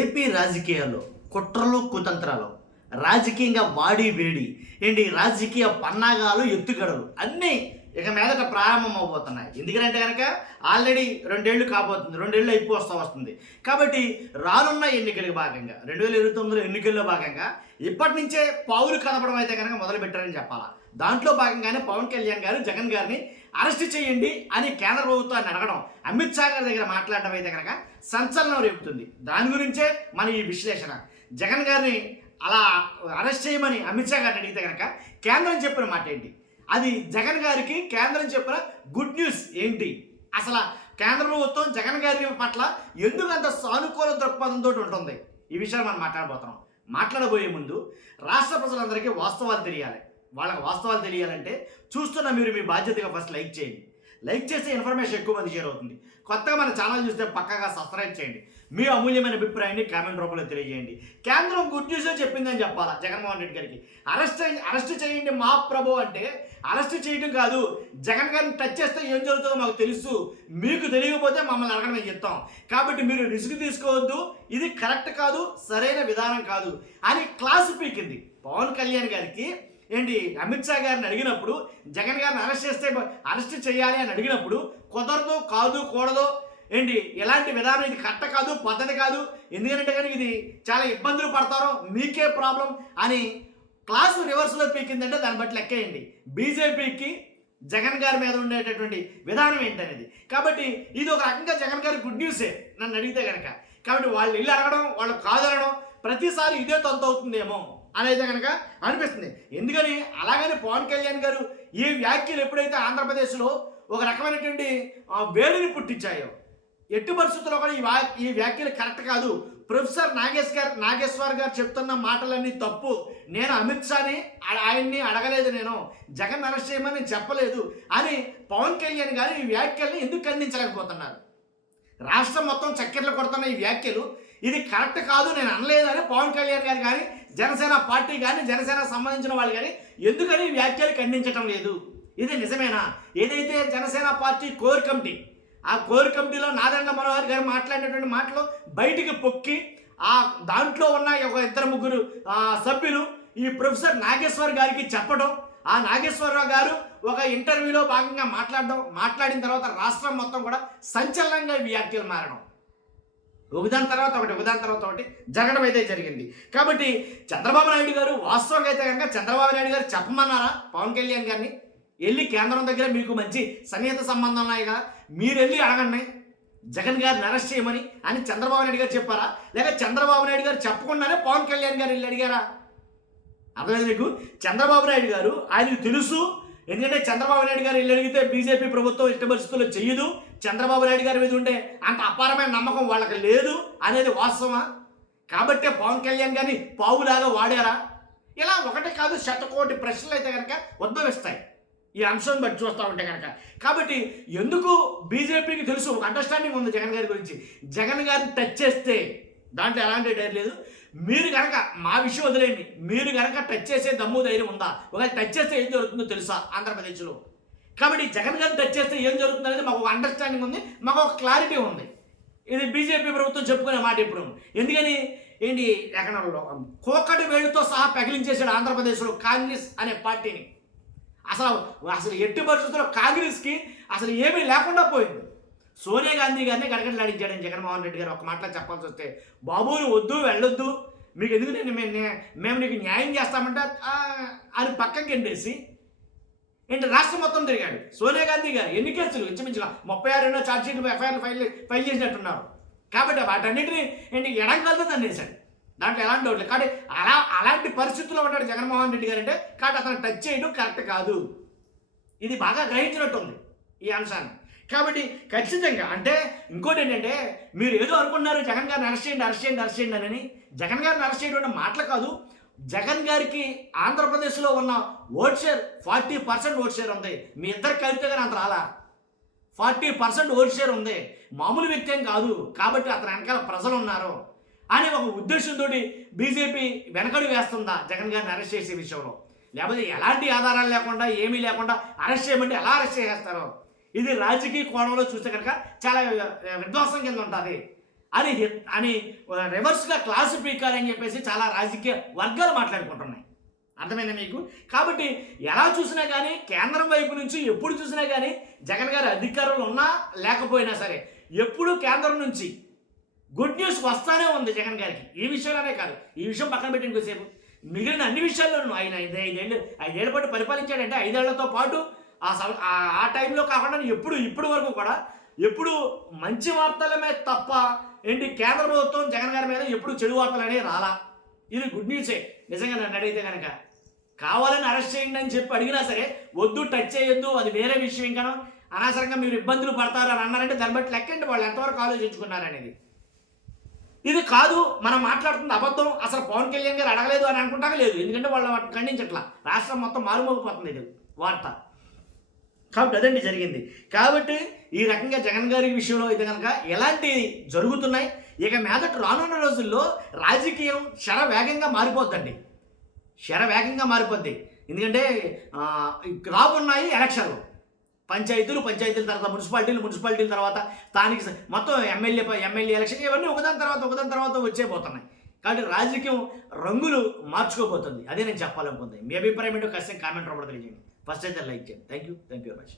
AP రాజకీయాల్లో కుట్రలు కుతంత్రాలు రాజకీయంగా వాడి వేడి ఏంటి రాజకీయ పన్నాగాలు ఎత్తుగడలు అన్నీ ఇక మీదట ప్రారంభం అవబోతున్నాయి. ఎందుకంటే కనుక ఆల్రెడీ 2 ఏళ్ళు కాబోతుంది, 2 ఏళ్ళు వస్తుంది. కాబట్టి రానున్న ఎన్నికలకు భాగంగా 2029 ఎన్నికల్లో భాగంగా ఇప్పటి నుంచే పావులు కదపడం అయితే కనుక మొదలు పెట్టారని చెప్పాలా. దాంట్లో భాగంగానే పవన్ కళ్యాణ్ గారు జగన్ గారిని అరెస్ట్ చేయండి అని కేంద్ర ప్రభుత్వాన్ని అడగడం, అమిత్ షా గారి దగ్గర మాట్లాడడం అయితే కనుక సంచలనం రేపుతుంది. దాని గురించే మన ఈ విశ్లేషణ. జగన్ గారిని అలా అరెస్ట్ చేయమని అమిత్ షా గారిని అడిగితే కనుక కేంద్రం చెప్పిన మాట ఏంటి, అది జగన్ గారికి కేంద్రం చెప్పిన గుడ్ న్యూస్ ఏంటి, అసలు కేంద్ర ప్రభుత్వం జగన్ గారి పట్ల ఎందుకు అంత సానుకూల దృక్పథంతో ఉంటుంది, ఈ విషయాలు మనం మాట్లాడబోతున్నాం. మాట్లాడబోయే ముందు రాష్ట్ర ప్రజలందరికీ వాస్తవాలు తెలియాలి. వాళ్ళకి వాస్తవాలు తెలియాలంటే చూస్తున్న మీరు మీ బాధ్యతగా ఫస్ట్ లైక్ చేయండి. లైక్ చేస్తే ఇన్ఫర్మేషన్ ఎక్కువ మంది షేర్ అవుతుంది. కొత్తగా మన ఛానల్ చూస్తే పక్కగా సబ్స్క్రైబ్ చేయండి. మీ అమూల్యమైన అభిప్రాయాన్ని కామెంట్ రూపంలో తెలియజేయండి. కేంద్రం గుడ్ న్యూస్ చెప్పిందని చెప్పాలా జగన్మోహన్ రెడ్డి గారికి. అరెస్ట్ చేయండి మా ప్రభు అంటే అరెస్ట్ చేయడం కాదు, జగన్ గారిని టచ్ చేస్తే ఏం జరుగుతుందో మాకు తెలుసు, మీకు తెలియకపోతే మమ్మల్ని అడగడం మేము చెప్తాం, కాబట్టి మీరు రిస్క్ తీసుకోవద్దు, ఇది కరెక్ట్ కాదు, సరైన విధానం కాదు అని క్లాసు పీకింది. పవన్ కళ్యాణ్ గారికి ఏంటి అమిత్ షా గారిని అడిగినప్పుడు జగన్ గారిని అరెస్ట్ చేయాలి అని అడిగినప్పుడు కుదరదు, కాదు, కూడదు, ఏంటి ఎలాంటి విధానం, ఇది కరెక్ట్ కాదు, పద్ధతి కాదు, ఎందుకంటే కానీ ఇది చాలా ఇబ్బందులు పడతారో, మీకే ప్రాబ్లం అని క్లాసు రివర్స్లో పీకిందంటే దాన్ని బట్టి లెక్కేయండి బీజేపీకి జగన్ గారి మీద ఉండేటటువంటి విధానం ఏంటనేది. కాబట్టి ఇది ఒక రకంగా జగన్ గారి గుడ్ న్యూసే నన్ను అడిగితే కనుక. కాబట్టి వాళ్ళు ఇల్లు అడగడం, వాళ్ళు కాదనడం ప్రతిసారి ఇదే తంతు అవుతుందేమో అనేది కనుక అనిపిస్తుంది. ఎందుకని అలాగని పవన్ కళ్యాణ్ గారు ఈ వ్యాఖ్యలు ఎప్పుడైతే ఆంధ్రప్రదేశ్లో ఒక రకమైనటువంటి వేడిని పుట్టించాయో, ఎట్టి పరిస్థితుల్లో కూడా ఈ వ్యాఖ్యలు కరెక్ట్ కాదు, ప్రొఫెసర్ నాగేశ్వర్ గారు చెప్తున్న మాటలన్నీ తప్పు, నేను అమిత్ షాని ఆయన్ని అడగలేదు, నేను జగన్ అరెస్ట్ చేయమని నేను చెప్పలేదు అని పవన్ కళ్యాణ్ గారు ఈ వ్యాఖ్యల్ని ఎందుకు ఖండించలేకపోతున్నారు? రాష్ట్రం మొత్తం చక్కెర్లు కొడుతున్న ఈ వ్యాఖ్యలు ఇది కరెక్ట్ కాదు, నేను అనలేదని పవన్ కళ్యాణ్ గారు కానీ జనసేన పార్టీ కానీ జనసేన సంబంధించిన వాళ్ళు కానీ ఎందుకని ఈ వ్యాఖ్యలు ఖండించడం లేదు? ఇది నిజమేనా? ఏదైతే జనసేన పార్టీ కోర్ కమిటీ, ఆ కోర్ కమిటీలో నాదెండ్ల మనోహర్ గారు మాట్లాడినటువంటి మాటలు బయటికి పొక్కి ఆ దాంట్లో ఉన్న ఒక 2-3 సభ్యులు ఈ ప్రొఫెసర్ నాగేశ్వర్ గారికి చెప్పడం, ఆ నాగేశ్వరరావు గారు ఒక ఇంటర్వ్యూలో భాగంగా మాట్లాడిన తర్వాత రాష్ట్రం మొత్తం కూడా సంచలనంగా వ్యాఖ్యలు మారడం, ఒకదాని తర్వాత ఒకటి జరగడం అయితే జరిగింది. కాబట్టి చంద్రబాబు నాయుడు గారు వాస్తవంగా అయితే కనుక చంద్రబాబు నాయుడు గారు చెప్పమన్నారా పవన్ కళ్యాణ్ గారిని? వెళ్ళి కేంద్రం దగ్గర మీకు మంచి సన్నిహిత సంబంధం ఉన్నాయి కదా, మీరు వెళ్ళి అడగండి జగన్ గారిని అరెస్ట్ చేయమని అని చంద్రబాబు నాయుడు గారు చెప్పారా? లేక చంద్రబాబు నాయుడు గారు చెప్పకుండానే పవన్ కళ్యాణ్ గారు వెళ్ళి అడిగారా? అర్థమైంది మీకు? చంద్రబాబు నాయుడు గారు ఆయనకు తెలుసు, ఎందుకంటే చంద్రబాబు నాయుడు గారు వెళ్ళి అడిగితే బీజేపీ ప్రభుత్వం ఎట్టి పరిస్థితుల్లో చెయ్యదు, చంద్రబాబు నాయుడు గారి మీద ఉండే అంత అపారమైన నమ్మకం వాళ్ళకి లేదు అనేది వాస్తవమా? కాబట్టే పవన్ కళ్యాణ్ గారిని పావులాగా వాడారా? ఇలా ఒకటి కాదు 100 ప్రశ్నలు అయితే కనుక ఉద్భవిస్తాయి ఈ అంశం బట్టి చూస్తూ ఉంటే కనుక. కాబట్టి ఎందుకు బీజేపీకి తెలుసు, ఒక అండర్స్టాండింగ్ ఉంది జగన్ గారి గురించి, జగన్ గారిని టచ్ చేస్తే దాంట్లో ఎలాంటి డైర్ లేదు, మీరు కనుక మా విషయం వదిలేండి, మీరు కనుక టచ్ చేసే దమ్ము ధైర్యం ఉందా, ఒకవేళ టచ్ చేస్తే ఏం జరుగుతుందో తెలుసా ఆంధ్రప్రదేశ్లో? కాబట్టి జగన్ గారిని టచ్ చేస్తే ఏం జరుగుతుంది అనేది మాకు ఒక అండర్స్టాండింగ్ ఉంది, మాకు ఒక క్లారిటీ ఉంది. ఇది బీజేపీ ప్రభుత్వం చెప్పుకునే మాట ఇప్పుడు. ఎందుకని ఏంటి ఎకనంలో కోకటి వేళ్ళతో సహా పెగిలించేసాడు ఆంధ్రప్రదేశ్లో కాంగ్రెస్ అనే పార్టీని. అసలు ఎట్టి పరిస్థితుల్లో కాంగ్రెస్కి అసలు ఏమీ లేకుండా పోయింది. సోనియా గాంధీ గారిని గడగడలాడించాడని జగన్మోహన్ రెడ్డి గారు ఒక మాటలో చెప్పాల్సి వస్తే, బాబు నువ్వు వద్దు, వెళ్ళొద్దు, మీకు ఎందుకు మేము నీకు న్యాయం చేస్తామంటే అని పక్కకి ఎండేసి ఏంటి రాష్ట్రం మొత్తం తిరిగాడు. సోనియా గాంధీ గారు ఎన్ని కేసులు ఇంచుమించుగా 36 ఛార్జ్షీట్లు ఎఫ్ఐఆర్లు ఫైల్ చేసినట్టున్నారు. కాబట్టి వాటన్నిటిని ఏంటి ఎడంకాలతో తండేశాడు, దాంట్లో ఎలాంటి డౌట్ లేదు. కాబట్టి అలాంటి పరిస్థితుల్లో ఉన్నాడు జగన్మోహన్ రెడ్డి గారు అంటే, కాబట్టి అతను టచ్ చేయడం కరెక్ట్ కాదు. ఇది బాగా గ్రహించినట్టుంది ఈ అంశాన్ని. కాబట్టి ఖచ్చితంగా అంటే ఇంకోటి ఏంటంటే, మీరు ఏదో అనుకున్నారు జగన్ గారిని అరెస్ట్ చేయండి అని. జగన్ గారిని అరెస్ట్ చేయడం మాటలు కాదు. జగన్ గారికి ఆంధ్రప్రదేశ్లో ఉన్న ఓట్ షేర్ 40% ఓట్ షేర్ ఉంది. మీ ఇద్దరు కలిపితే కానీ అంత రాలా, 40% ఓట్ షేర్ ఉంది, మామూలు వ్యక్తి ఏం కాదు. కాబట్టి అతని వెనకాల ప్రజలు ఉన్నారు అని ఒక ఉద్దేశంతో బీజేపీ వెనకడు వేస్తుందా జగన్ గారిని అరెస్ట్ చేసే విషయంలో? లేకపోతే ఎలాంటి ఆధారాలు లేకుండా ఏమీ లేకుండా అరెస్ట్ చేయమంటే ఎలా అరెస్ట్ చేసేస్తారో? ఇది రాజకీయ కోణంలో చూస్తే కనుక చాలా విధ్వంసం కింద ఉంటుంది. అని రివర్స్గా క్లాసు పీకాలని చెప్పేసి చాలా రాజకీయ వర్గాలు మాట్లాడుకుంటున్నాయి. అర్థమైందా మీకు? కాబట్టి ఎలా చూసినా కానీ కేంద్రం వైపు నుంచి ఎప్పుడు చూసినా కానీ జగన్ గారి అధికారులు ఉన్నా లేకపోయినా సరే ఎప్పుడూ కేంద్రం నుంచి గుడ్ న్యూస్ వస్తానే ఉంది జగన్ గారికి. ఈ విషయంలోనే కాదు, ఈ విషయం పక్కన పెట్టిన కొద్దిసేపు మిగిలిన అన్ని విషయాల్లోనూ ఆయన ఐదేళ్ల పాటు పరిపాలించాడంటే 5 ఏళ్లతో పాటు ఆ టైంలో కాకుండా ఇప్పుడు వరకు కూడా ఎప్పుడు మంచి వార్తలమే తప్ప కేంద్ర ప్రభుత్వం జగన్ గారి మీద ఎప్పుడు చెడు వార్తలు అనేవి రాలా. ఇది గుడ్ న్యూసే నిజంగా నన్ను అడిగితే కనుక. కావాలని అరెస్ట్ చేయండి అని చెప్పి అడిగినా సరే వద్దు, టచ్ చేయొద్దు, అది వేరే విషయం. ఇంకా అనవసరంగా మీరు ఇబ్బందులు పడతారు అని అన్నారంటే దాన్ని బట్టి లెక్కండి వాళ్ళు ఎంతవరకు ఆలోచించుకున్నారనేది. ఇది కాదు మనం మాట్లాడుతుంది అబద్ధం, అసలు పవన్ కళ్యాణ్ గారు అడగలేదు అని అనుకుంటాక లేదు. ఎందుకంటే వాళ్ళు వాటిని ఖండించట్లా, రాష్ట్రం మొత్తం మారుమోగిపోతుంది ఇది వార్త. కాబట్టి అదండి జరిగింది. కాబట్టి ఈ రకంగా జగన్ గారి విషయంలో అయితే కనుక ఎలాంటివి జరుగుతున్నాయి. ఇక మీదట రానున్న రోజుల్లో రాజకీయం శరవేగంగా మారిపోద్దండి, శరవేగంగా మారిపోద్ది. ఎందుకంటే రాబోన్నాయి ఎలక్షన్లు, పంచాయతీల తర్వాత మున్సిపాలిటీల తర్వాత స్థానిక మొత్తం ఎమ్మెల్యే ఎలక్షన్, ఇవన్నీ ఒకదాని తర్వాత వచ్చేపోతున్నాయి. కాబట్టి రాజకీయం రంగులు మార్చుకోబోతుంది. అదే నేను చెప్పాలనుకుంది. మీ అభిప్రాయం ఏంటో ఖచ్చితంగా కామెంట్ రూపంలో తెలియజేయండి. ఫస్ట్ అయితే లైక్ చేయండి. Thank you very much.